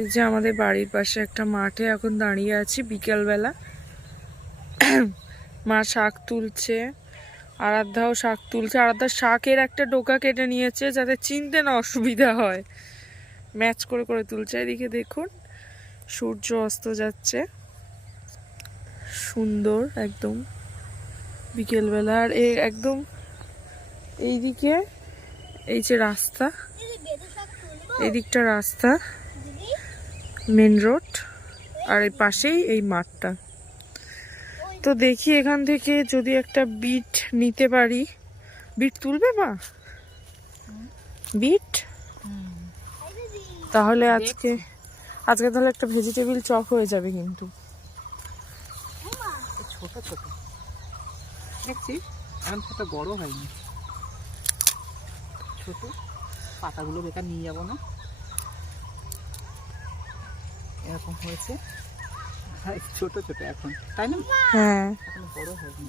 এই যে আমাদের বাড়ির পাশে একটা মাঠে এখন দাঁড়িয়ে আছি বিকেলবেলা। মা শাক তুলছে, আরাধ্যাও শাক তুলছে। আরাধ্যা শাকের একটা ডোকা কেটে নিয়েছে যাতে চিনতে না অসুবিধা হয়, ম্যাচ করে করে তুলছে। এদিকে দেখুন সূর্য অস্ত যাচ্ছে, সুন্দর একদম বিকেলবেলা। আর একদম এইদিকে এই যে রাস্তা, এদিকটা রাস্তা, মেন রোড, আর এই পাশেই এই মাঠটা। তো দেখি এখান থেকে যদি একটা বিট নিতে পারি। বিট তুলবে মা? বিট তাহলে আজকে তাহলে একটা ভেজিটেবিল চপ হয়ে যাবে। কিন্তু ছোট ছোট দেখছি, এখন কত বড় হয়নি, ছোট পাতাগুলো বেকার নিয়ে যাবো না, এরকম হয়েছে ছোট ছোট এখন, তাই না? হ্যাঁ, এখন বড় হয়নি।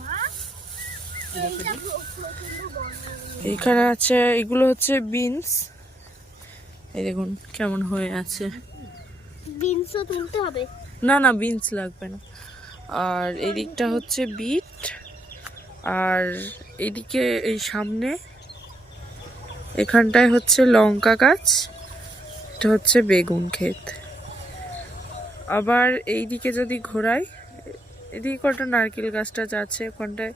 এখানে আছে, এগুলো হচ্ছে বিনস। এই দেখুন কেমন হয়ে আছে। বিনসও তুলতে হবে? না না, বিনস লাগবে না। আর এদিকটা হচ্ছে বিট, আর এদিকে এই সামনে এখানটায় হচ্ছে লঙ্কা গাছ, এটা হচ্ছে বেগুন ক্ষেত। আবার এইদিকে যদি ঘোরাই, এদিকে কটা নারকেল গাছটা আছে ওখানটায়।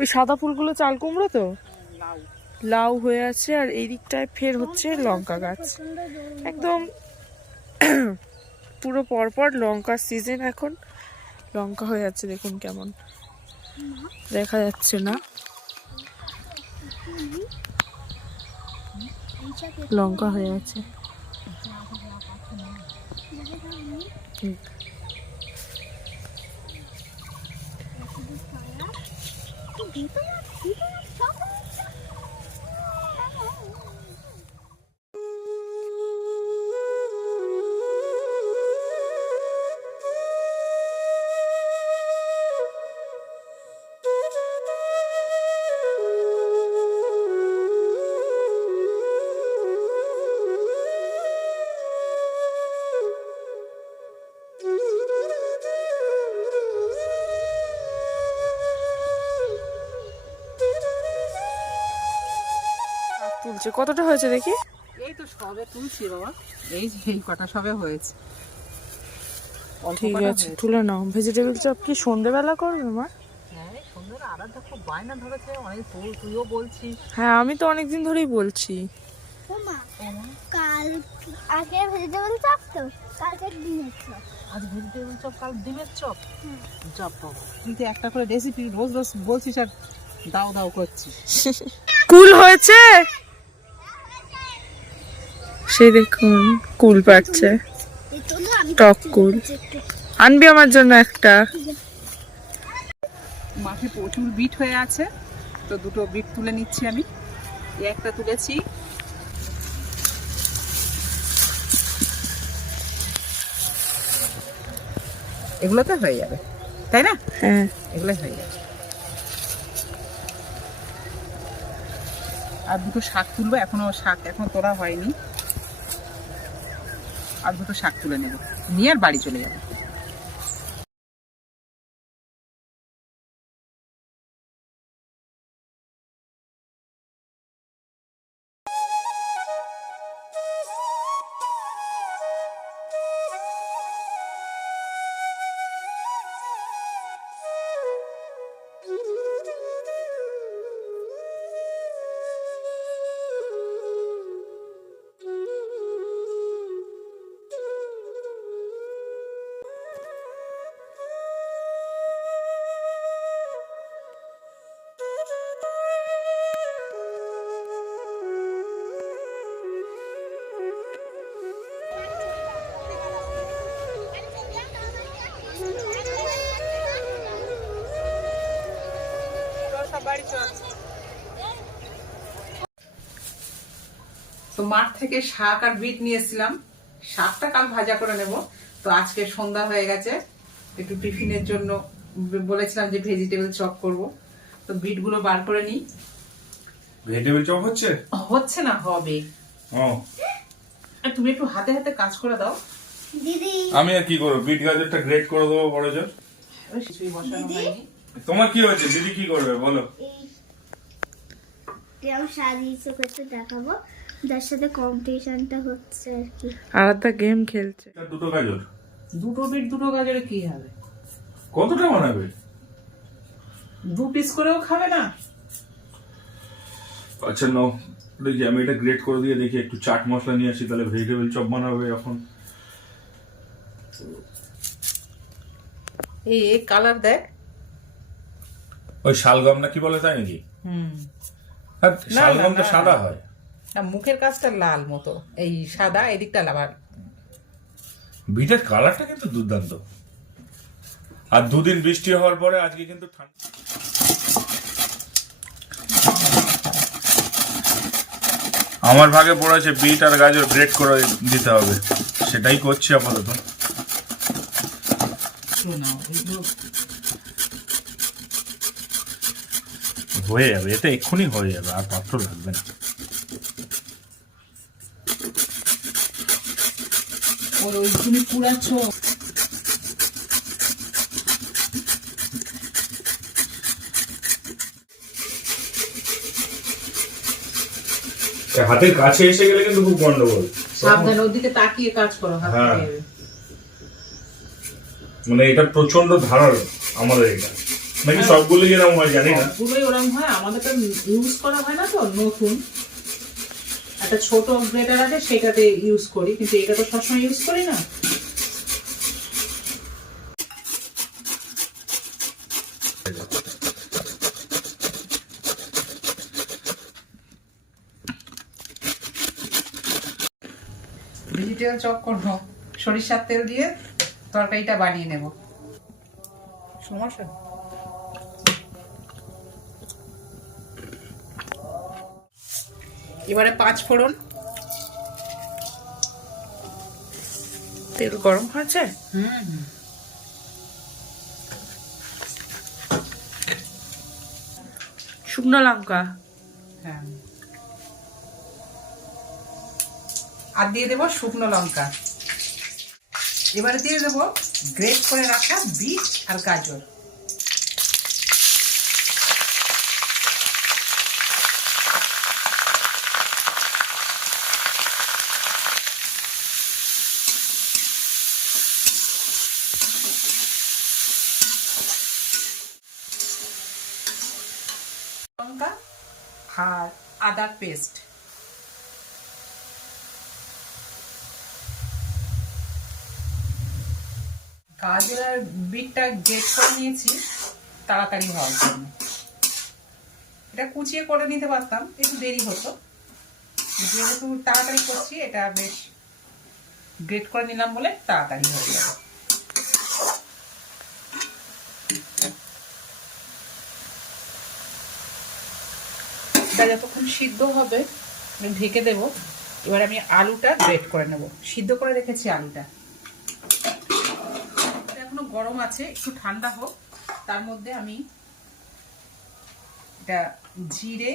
ওই সাদা ফুলগুলো চাল কুমড়ো, তো লাউ হয়ে আছে। আর এই দিকটায় ফের হচ্ছে লঙ্কা গাছ, একদম পুরো পরপর লঙ্কার সিজন। এখন লঙ্কা হয়ে যাচ্ছে, দেখুন কেমন, দেখা যাচ্ছে না, লঙ্কা হয়ে আছে। তুলছে, কতটা হয়েছে দেখি। এই তো সবে তুলছি বাবা, এই যে এই কটা সবে হয়েছে। ঠিক আছে, তুলে নাও। ভেজিটেবিল চপ কি সন্ধ্যেবেলা করবে মা? হ্যাঁ, সন্ধ্যার আরাধ্যা খুব বায়না ধরেছে, অনেক তুইও বলছিস। হ্যাঁ, আমি তো অনেকদিন ধরেই বলছি। কাল আগে ভেজিটেবল চপ, তো কালকে ডিমের চপ। আজ ভেজিটেবল চপ, কাল ডিমের চপ। চপ বাবা, কিন্তু একটা করে রেসিপি রোজ রোজ বলছিস আর দাও দাও করছিস। কুল হয়েছে, সেই দেখুন কুল পাচ্ছে, টক কুল। আনবি আমার জন্য একটা। মাঠে প্রচুর বিট হয়ে আছে, তো দুটো বিট তুলে নিচ্ছি আমি। একটা তুলেছি, এগুলোতে হয়ে যাবে, তাই না? হ্যাঁ, এগুলো হয়ে যাবে। আর দুটো শাক তুলবো, এখনো তোলা হয়নি। আর দুটো শাক তুলে নেব, নিয়ে আর বাড়ি চলে যাবো। তো মাঠ থেকে শাক আর বিট নিয়েছিলাম, শাকটা কাল ভাজা করে নেব। তো আজকে সন্ধ্যা হয়ে গেছে, একটু টিফিনের জন্য বলেছিলাম যে ভেজিটেবল চপ করব। তো বিট গুলো বার করে নিই। ভেজিটেবল চপ হচ্ছে না, হবে। ও তুমি একটু হাতে হাতে কাজ করে দাও। দিদি আমি আর কি করবো, বিট গাজরটা গ্রেট করে দেবো বড় জোর। কিছুই বসানো দিদি? হয়নি। তোমার কি হয়েছে, দিদি কি করবে বলো? কেমন সাজিয়েছে করতে দেখাবো, যার সাথে কম্পিটিশনটা হচ্ছে আর কি। আলাদা গেম খেলছে। এটা দুটো গাজর, দুটো বিট দুটো গাজরে কি হবে? কতটা বানাবে? 2 পিস করেও খাবে না? আচ্ছা নাও, দেখি আমি এটা গ্রেট করে দিয়ে দেখি, একটু চাট মশলা নিয়ে আসি, তাহলে ভেজিটেবল চপ বানাবে এখন। এই কালার দেখ। ওই শালগম না কি বলে তাই নাকি? আর না, শালগম তো না। সাদা হয়। মুখের কাজটা লাল মতো, এই সাদা, এদিকটা লাল। বিটের কালারটা কিন্তু দুর্দান্ত। আর দুদিন বৃষ্টি হওয়ার পরে আজকে কিন্তু ঠান্ডা। আমার ভাগে পড়েছে বিট আর গাজর গ্রেট করে দিতে হবে, সেটাই করছি আপাতত। হয়ে যাবে, এতে এক্ষুনি হয়ে যাবে, আর পাত্র লাগবে না। ওই তুমি কুড়াচ্ছ। হাতের কাছে এসে গেলে কিন্তু খুব গন্ডগোল। সাবধানে ওদিকে তাকিয়ে কাজ করো, হাত হ্যাঁ। কেটে যাবে। মানে এটা প্রচন্ড ধারালো আমাদের এটা, নাকি সবগুলো যেরকম হয় জানি না। সবগুলোই ওরকম হয়, আমাদের তো ইউজ করা হয় না, তো নতুন একটা ছোট গ্রেটার আছে সেটাতে ইউজ করি, কিন্তু এটা তো সবসময় ইউজ করি না। ভেজিটেবল চপ করবো, সরিষার তেল দিয়ে তরকারিটা বানিয়ে নেব। সমস্যা এবারে 5 ফোড়ন। তেল গরম হয়েছে? শুকনো লঙ্কা, হ্যাঁ, আর দিয়ে দেবো শুকনো লঙ্কা। এবারে দিয়ে দেবো গ্রেট করে রাখা বিট আর গাজর। লঙ্কা আর আদার পেস্ট। গাজর আর বিটটা গ্রেট করে নিয়েছি তাড়াতাড়ি হওয়ার জন্য। এটা কুচিয়ে করে নিতে পারতাম, একটু দেরি হতো, যেহেতু তাড়াতাড়ি করছি এটা বেশ গ্রেট করে নিলাম বলে তাড়াতাড়ি হয়ে যাবে। এটা যতক্ষণ সিদ্ধ হবে আমি ঢেকে দেবো। এবার আমি আলুটা গ্রেট করে নেব, সিদ্ধ করে রেখেছি আলুটা। এখনো গরম আছে, একটু ঠান্ডা হোক, তার মধ্যে আমি এটা জিরে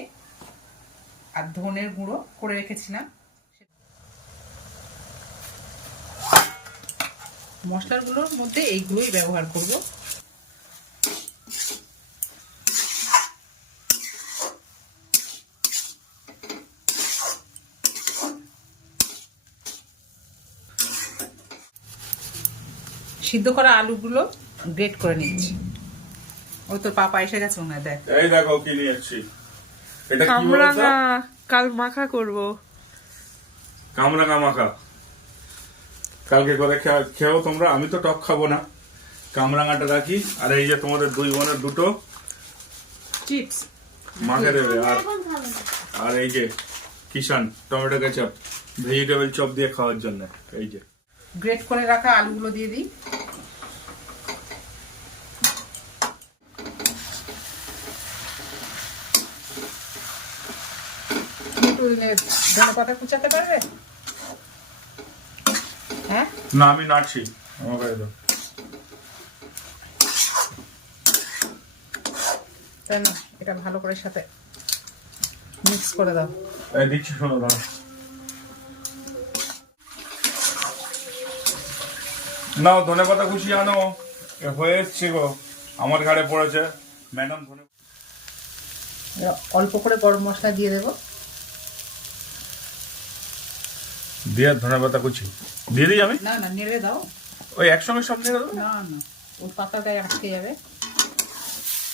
আর ধনের গুঁড়ো করে রেখেছিলাম, মশলাগুলোর মধ্যে এইগুলোই ব্যবহার করব। সিদ্ধ করা আলুগুলো গ্রেট করে নিচ্ছি। ও তোর পাপা এসে গেছে মনে হয়, দেখ। এই দেখো কি নিয়ে এসেছি, এটা কি বলতো? কামরাঙা, কাল মাখা করব। কামরাঙা মাখা কালকে করে খেও তোমরা, আমি তো টক খাবো না। কামরাঙাটা রাখি, আর এই যে তোমাদের দুই বোনের দুটো চিপস মাখে দেবে। আর এখন খাবো না। আর এই যে কিষান টমেটো কেচাপ ভেজিটেবল চপ দিয়ে খাওয়ার জন্য। এই যে গ্রেট করে রাখা আলুগুলো দিয়ে দিই। একটু ধনেপাতা কুচাতে পারবে? হ্যাঁ, না আমি নাড়ছি, আমাকে দাও। তাই না, এটা ভালো করে সাথে মিক্স করে দাও। এই দিচ্ছি, শোনো দাও। নাও ধনে পাতা খুশি আনো, হয়ে এসছে গো, আমার ঘাড়ে পড়েছে ম্যাডাম। ধনে অল্প করে গরম মশলা দিয়ে দেবো, দিয়ে ধনে পাতা কুচি দিয়ে দিই আমি। না না নেড়ে দাও, ওই একসঙ্গে সব নেড়ে দেবো। না না ওই পাতা গায়ে আটকে যাবে।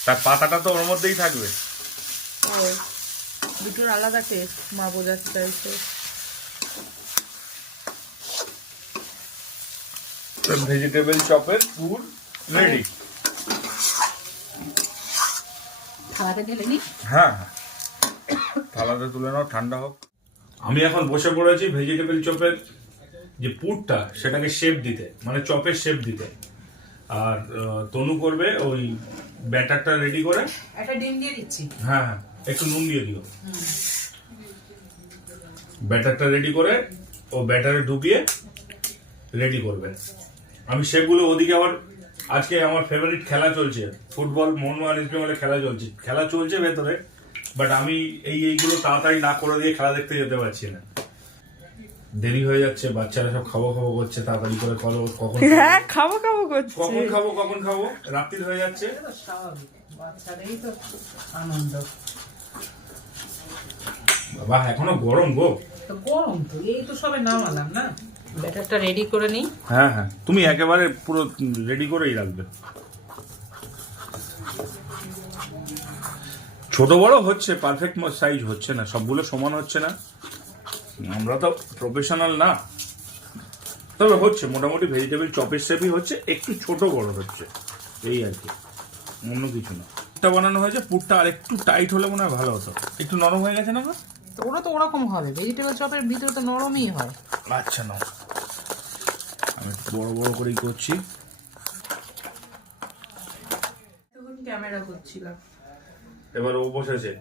তার পাতাটা তো ওর মধ্যেই থাকবে। দুটোর আলাদা টেস্ট মা বোঝাতে চাইছে। ভেজিটেবল চপের পুর রেডি। থালাতে ঢেলে নি। হ্যাঁ হ্যাঁ, থালাতে তুলে নাও, ঠান্ডা হোক। আমি এখন বসে পড়েছি ভেজিটেবল চপের যে পুরটা সেটাকে শেপ দিতে, মানে চপের শেপ দিতে। আর তনু করবে ওই ব্যাটারটা রেডি করে। একটা ডিম দিয়ে দিচ্ছি। হ্যাঁ হ্যাঁ, একটু নুন দিয়ে দিও। ব্যাটারটা রেডি করে ও ব্যাটারে ডুবিয়ে রেডি করবে। আমি সেগুলো ওদিকে আবার আজকে আমার ফেভারিট খেলা চলছে, ফুটবল, মোহনবাগান ইস্ট বেঙ্গলে খেলা চলছে ভেতরে। বাট আমি এইগুলো তাড়াতাড়ি না করে দিয়ে খেলা দেখতে যেতে পারছি না, দেরি হয়ে যাচ্ছে। বাচ্চারা সব খাবো খাবো করছে, তাড়াতাড়ি করে করো। কখন হ্যাঁ খাবো খাবো করছে, কখন খাবো, রাত্রি হয়ে যাচ্ছে। স্বাভাবিক, বাচ্চাদেরই তো আনন্দ। বাবা এখনো গরম গো। তো গরম তো, এই তো সবে নামালাম না। ব্যাটারটা রেডি করে নিই। হ্যাঁ হ্যাঁ, তুমি একেবারে পুরো রেডি করেই রাখবে। ছোট বড় হচ্ছে, পারফেক্ট সাইজ হচ্ছে না, সবগুলো সমান হচ্ছে না। আমরা তো প্রফেশনাল না, তবে হচ্ছে মোটামুটি ভেজিটেবল চপের শেপই হচ্ছে, একটু ছোট বড় হচ্ছে এই আর কি, অন্য কিছু না। পুরটা বানানো হয়েছে, পুরটা আর একটু টাইট হলে মনে হয় ভালো হতো। একটু নরম হয়ে গেছে না? তো ওরা তো ওরকম হবে, ভেজিটেবল চপের ভিতরে তো নরমই হয়। আচ্ছা না, আমি একটু বড় বড় করেই করছি। তখন ক্যামেরা করছিলাম, এবার ও বসেছে,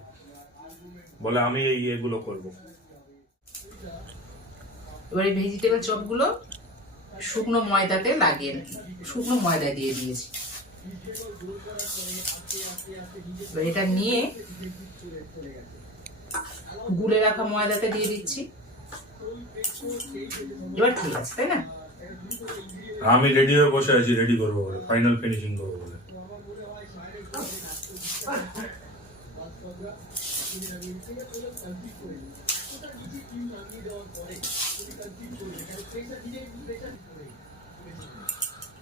বলে আমি এগুলো করবো। এবার এই ভেজিটেবল চপগুলো শুকনো ময়দাতে লাগিয়ে, শুকনো ময়দা দিয়ে দিয়েছি। এবার এটা নিয়ে গুলে রাখা ময়দাতে দিয়ে দিচ্ছি। এবার ঠিক আছে, তাই না? আমি রেডি হয়ে বসে আছি, রেডি করবো বলে, ফাইনাল ফিনিশিং করবো বলে।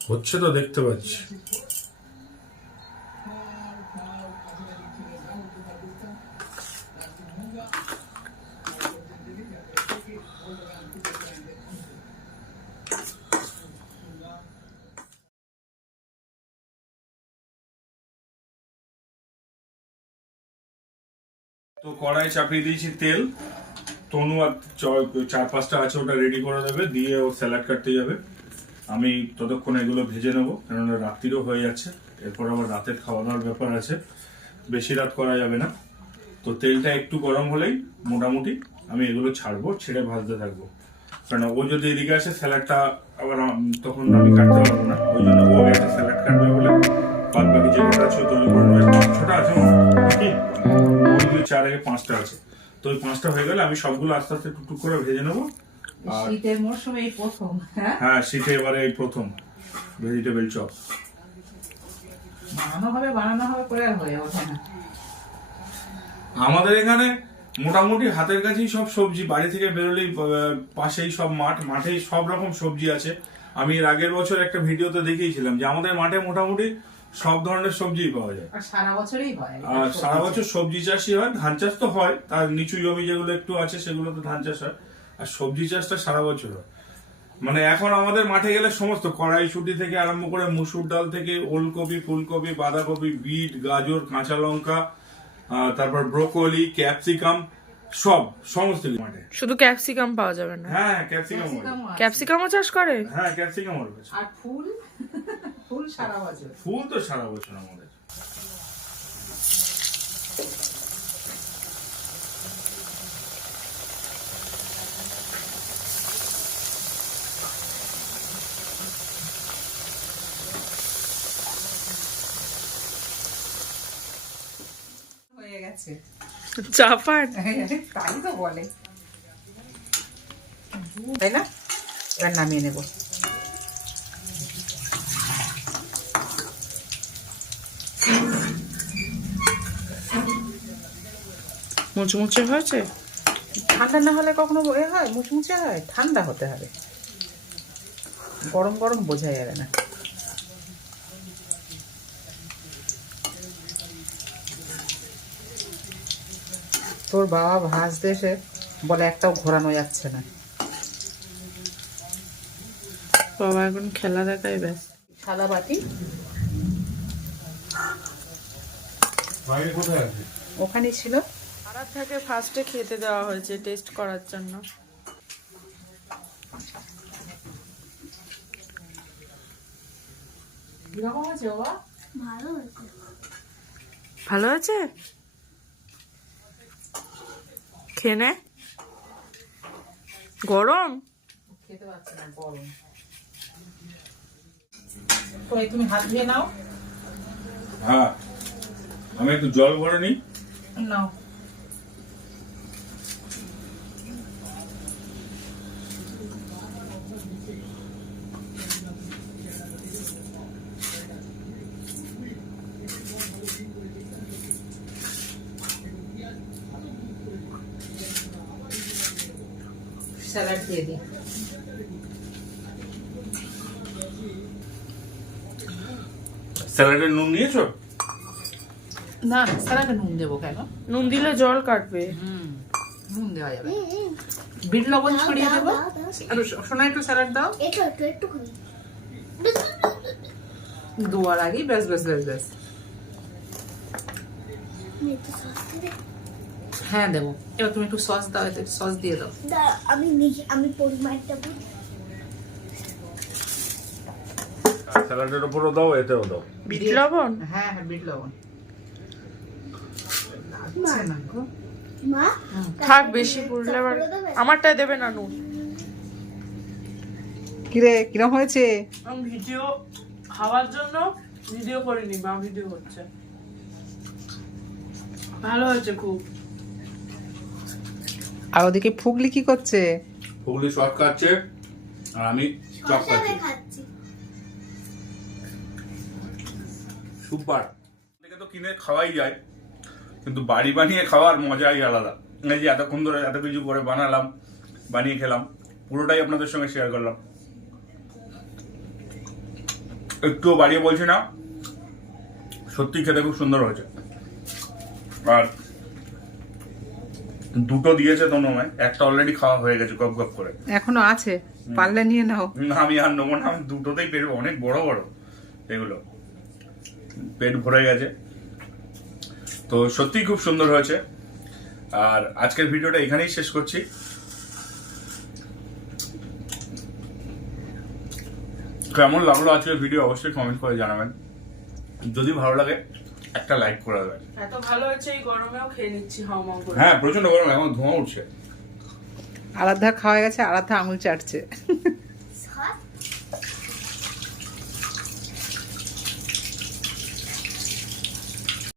হচ্ছে তো, দেখতে পাচ্ছি। তো কড়াই চাপিয়ে দিয়েছি তেল, তনু আর 4-5টা আছে, ওটা রেডি করে দেবে, দিয়ে ও স্যালাড কাটতে যাবে। আমি ততক্ষণ এগুলো ভেজে নেবো, কেননা রাত্রিরও হয়ে যাচ্ছে, এরপর আবার রাতের খাওয়া দাওয়ার ব্যাপার আছে, বেশি রাত করা যাবে না। তো তেলটা একটু গরম হলেই মোটামুটি আমি এগুলো ছাড়বো, ছেড়ে ভাজতে থাকবো। কারণ ও যদি এদিকে আসে স্যালাডটা আবার তখন আমি কাটতে পারবো না, ওই জন্য ও একটা স্যালাড কাটবে বলে বাদ বাকি যে কটা আছে তৈরি করে নেবে। 5-6টা আছে নাকি, 4-5টা আছে। তো ওই 5টা হয়ে গেলে আমি সবগুলো আস্তে আস্তে টুকটুক করে ভেজে নেবো। শীতের মরশুমে এই প্রথম। হ্যাঁ, শীতে এবারে এই প্রথম ভেজিটেবল চপ বানানো হবে করে আর হয়ে ওঠে না। আমাদের এখানে মোটামুটি হাতের কাছেই সব সবজি, বাড়ি থেকে বেরোলেই পাশেই সব মাঠেই সব রকম সবজি আছে। আমি এর আগের বছর একটা ভিডিওতে দেখিয়েছিলাম যে আমাদের মাঠে মোটামুটি সব ধরনের সবজিই পাওয়া যায়, আর সারা বছরই হয়। আর সারা বছর সবজি চাষই হয়। ধান চাষ তো হয়, তার নিচু জমি যেগুলো একটু আছে সেগুলো তো ধান চাষ হয়, আর সবজি চাষটা সারা বছর হয়। মানে এখন আমাদের মাঠে গেলে সমস্ত কড়াইশুঁটি থেকে আরম্ভ করে মুসুর ডাল থেকে ওলকপি, ফুলকপি, বাঁধাকপি, বিট, গাজর, কাঁচা লঙ্কা, তারপর ব্রোকলি, ক্যাপসিকাম, সমস্ত মাঠে। শুধু ক্যাপসিকাম পাওয়া যাবে না? হ্যাঁ, ক্যাপসিকাম, ক্যাপসিকামও চাষ করে? হ্যাঁ ক্যাপসিকাম রয়েছে। আর ফুল সারা বছর, ফুল তো সারা বছর আমাদের। হয়ে গেছে। জাপান তাই তো বলে, তাই না? এবার নামিয়ে নেব। মুচমুচে হয়েছে? ঠান্ডা না হলে কখনো এ হয়, মুচমুচে হয়, ঠান্ডা হতে হবে। গরম গরম বোঝা যাবে না। তোর বাবা ভাজতে এসে বলে একটাও ঘোরানো যাচ্ছে না। বাবা এখন খেলা দেখায় ব্যাস। সাদা বাটি ওখানেই ছিল। আরাধ্যাকে ফার্স্টে খেতে দেওয়া হয়েছে টেস্ট করার জন্য। কিরকম হয়েছে বাবা? ভালো হয়েছে। ভালো আছে? খেয়ে নে। গরম? খেতে পারছি না, গরম। তো এই তুমি হাত ধুয়ে নাও। হ্যাঁ, আমি একটু জল ভরে নিই। নাও। স্যালাড দিয়ে দিই। স্যালাডে নুন নিয়েছো? না, স্যালাডে নুন দেবো কেন? নুন দিলে জল কাটবে। নুন দেওয়া যাবে। বিট লবণ ছড়িয়ে দেবো। আর সোনা একটু স্যালাড দাও। একটু করি। দুয়ার আগেই ব্যাস ব্যাস ব্যাস ব্যাস। একটু সস দিবে? হ্যাঁ দেবো। এবার তুমি একটু সস দাও, এতে সস দিয়ে দাও। আমি পরিমাণটা বুঝি। স্যালাডের উপরও দাও, এতেও দাও। বিট লবণ? হ্যাঁ হ্যাঁ, বিট লবণ। লাগছে না গো। মা থাক, বেশি পুড়লে আবার আমারটায় দেবে না নুন। কিরে, কিরম হয়েছে? আমি ভিডিও খাওয়ার জন্য ভিডিও করিনি, মা ভিডিও করছে। ভালো হয়েছে খুব। আর ওদিকে ফুগলি কি করছে? হুগলি শর্ট খাচ্ছে আর আমি চপ খাচ্ছি। খাচ্ছি। সুপার। থেকে তো কিনে খাওয়াই যায়, কিন্তু বাড়ি বানিয়ে খাওয়ার মজাই আলাদা। এই যে এতক্ষণ ধরে এত কিছু করে বানালাম, বানিয়ে খেলাম, পুরোটাই আপনাদের সঙ্গে শেয়ার করলাম। একটুও বাড়িয়ে বলছি না, সত্যি খেতে খুব সুন্দর হয়েছে। আর দুটো দিয়েছে তন্ময়, একটা অলরেডি খাওয়া হয়ে গেছে গপ গপ করে। এখনো আছে, পারলে নিয়ে নাও। না, আমি আর নেবো না, আমি দুটোতেই পেট অনেক বড় বড় এগুলো, পেট ভরে গেছে। তো সত্যি খুব সুন্দর হয়েছে। আর আজকের ভিডিওটা এখানেই শেষ করছি। কেমন লাগলো আজকের ভিডিও অবশ্যই কমেন্ট করে জানাবেন। যদি ভালো লাগে একটা লাইক করে দেবেন। এত ভালো হয়েছে, এই গরমেও খেয়ে নিচ্ছি হাওমাও করে। হ্যাঁ, প্রচন্ড গরম, এখন ধোঁয়া উঠছে। আরাধ্যা খাওয়া গেছে, আরাধ্যা আঙুল চাটছে।